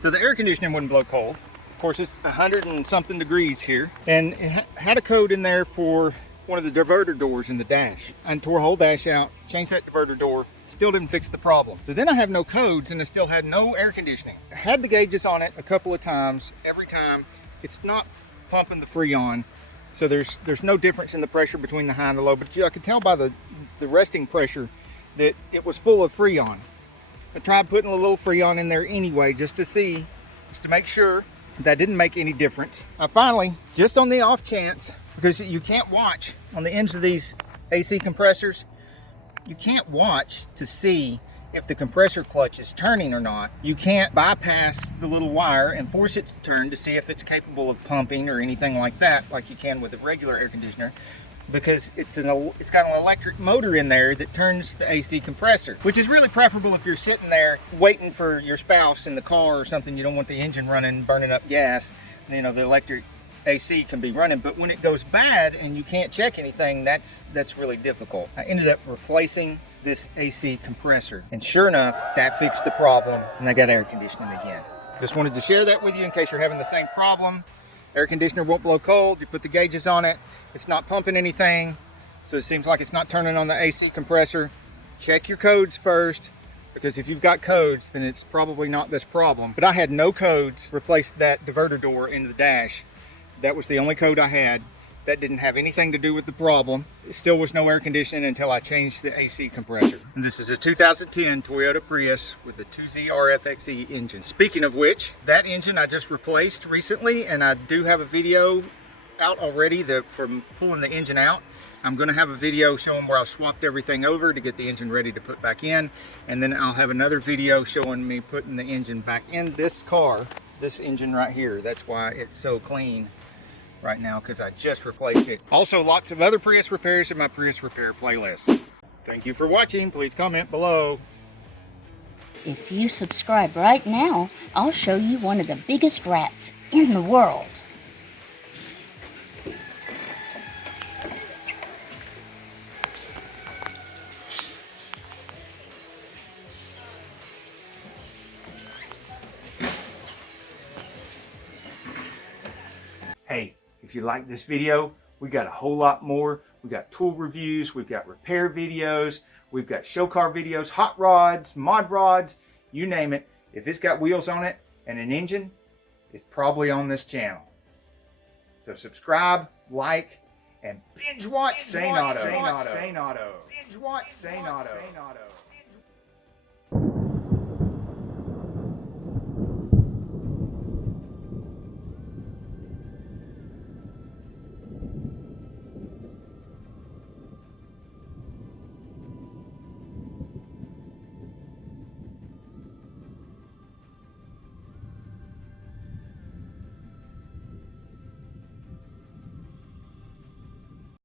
So the air conditioning wouldn't blow cold. Of course, it's 100 and something degrees here. And it had a code in there for one of the diverter doors in the dash. I tore a whole dash out, changed that diverter door, still didn't fix the problem. So then I have no codes and I still had no air conditioning. I had the gauges on it a couple of times. Every time it's not pumping the Freon. So there's no difference in the pressure between the high and the low, but I could tell by the resting pressure that it was full of Freon. I tried putting a little Freon in there anyway, just to make sure. That didn't make any difference. I finally, just on the off chance, because you can't watch on the ends of these AC compressors, you can't watch to see if the compressor clutch is turning or not. You can't bypass the little wire and force it to turn to see if it's capable of pumping or anything like that, like you can with a regular air conditioner, because it's got an electric motor in there that turns the AC compressor, which is really preferable if you're sitting there waiting for your spouse in the car or something. You don't want the engine running, burning up gas. You know, the electric AC can be running, but when it goes bad and you can't check anything, that's really difficult. I ended up replacing this AC compressor, and sure enough, that fixed the problem, and I got air conditioning again. Just wanted to share that with you in case you're having the same problem. Air conditioner won't blow cold. You put the gauges on it, it's not pumping anything, so it seems like it's not turning on the AC compressor. Check your codes first, because if you've got codes, then it's probably not this problem. But I had no codes. Replaced that diverter door into the dash. That was the only code I had. That didn't have anything to do with the problem. It still was no air conditioning until I changed the AC compressor. And this is a 2010 Toyota Prius with the 2Z RFXE engine. Speaking of which, that engine I just replaced recently, and I do have a video out already for pulling the engine out. I'm going to have a video showing where I swapped everything over to get the engine ready to put back in, and then I'll have another video showing me putting the engine back in this car, this engine right here. That's why it's so clean right now, because I just replaced it. Also, lots of other Prius repairs in my Prius repair playlist. Thank you for watching. Please comment below. If you subscribe right now, I'll show you one of the biggest rats in the world. Hey, if you like this video, we got a whole lot more. We got tool reviews, we've got repair videos, we've got show car videos, hot rods, mod rods, you name it. If it's got wheels on it and an engine, it's probably on this channel. So subscribe, like, and binge watch Sane Auto. Binge watch Sane Auto.